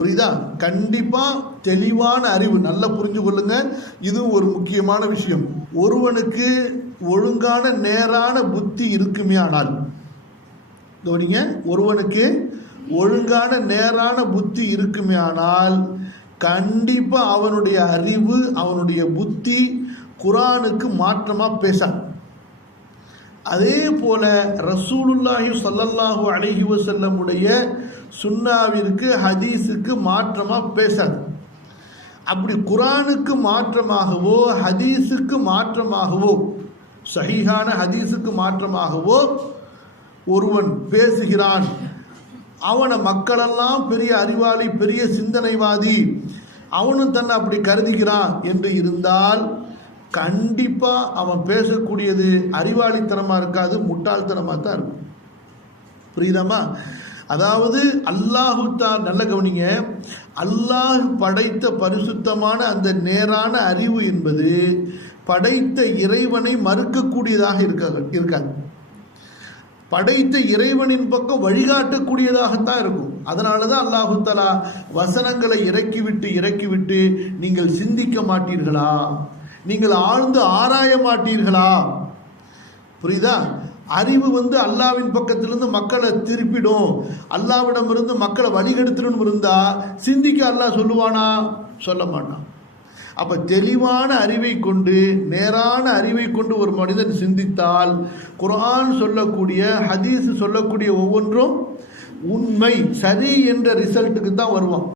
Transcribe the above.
புரியுதா? கண்டிப்பாக தெளிவான அறிவு. நல்லா புரிஞ்சு கொள்ளுங்க. இது ஒரு முக்கியமான விஷயம். ஒருவனுக்கு ஒழுங்கான நேரான புத்தி இருக்குமே ஆனால் கவனிங்க ஒருவனுக்கு ஒழுங்கான நேரான புத்தி இருக்குமே ஆனால் கண்டிப்பாக அவனுடைய அறிவு அவனுடைய புத்தி குரானுக்கு மாற்றமாக பேசாது அதே போல ரசூலுல்லாஹி ஸல்லல்லாஹு அலைஹி வசல்லமுடைய சுன்னாவிற்கு ஹதீஸுக்கு மாற்றமாக பேசாது. அப்படி குரானுக்கு மாற்றமாகவோ ஹதீஸுக்கு மாற்றமாகவோ சஹீஹான ஹதீஸுக்கு மாற்றமாகவோ ஒருவன் பேசுகிறான். அவனை மக்களெல்லாம் பெரிய அறிவாளி பெரிய சிந்தனைவாதி அவனும் தன்னை அப்படி கருதுகிறான் என்று இருந்தால் கண்டிப்பாக அவன் பேசக்கூடியது அறிவாளித்தனமாக இருக்காது முட்டாள்தனமாக தான் இருக்கும். புரியுதாமா அதாவது அல்லாஹு நல்ல கவனிங்க. அல்லாஹ் படைத்த பரிசுத்தமான அந்த நேரான அறிவு என்பது படைத்த இறைவனை மறுக்கக்கூடியதாக இருக்காது இருக்காது படைத்த இறைவனின் பக்கம் வழிகாட்டக்கூடியதாகத்தான் இருக்கும். அதனால தான் அல்லாஹு தலா வசனங்களை இறக்கிவிட்டு இறக்கிவிட்டு நீங்கள் சிந்திக்க மாட்டீர்களா? நீங்கள் ஆழ்ந்து ஆராய மாட்டீர்களா? புரியுதா? அறிவு வந்து அல்லாவின் பக்கத்திலிருந்து மக்களை திருப்பிடும். அல்லாவிடமிருந்து மக்களை வழிகெடுத்துடும் இருந்தா சிந்திக்க அல்லாஹ் சொல்லுவானா? சொல்ல மாட்டான். அப்ப தெளிவான அறிவை கொண்டு நேரான அறிவை கொண்டு ஒரு மனிதன் சிந்தித்தால் குரான் சொல்லக்கூடிய ஹதீஸ் சொல்லக்கூடிய ஒவ்வொன்றும் உண்மை சரி என்ற ரிசல்ட்டுக்கு தான் வருவான்.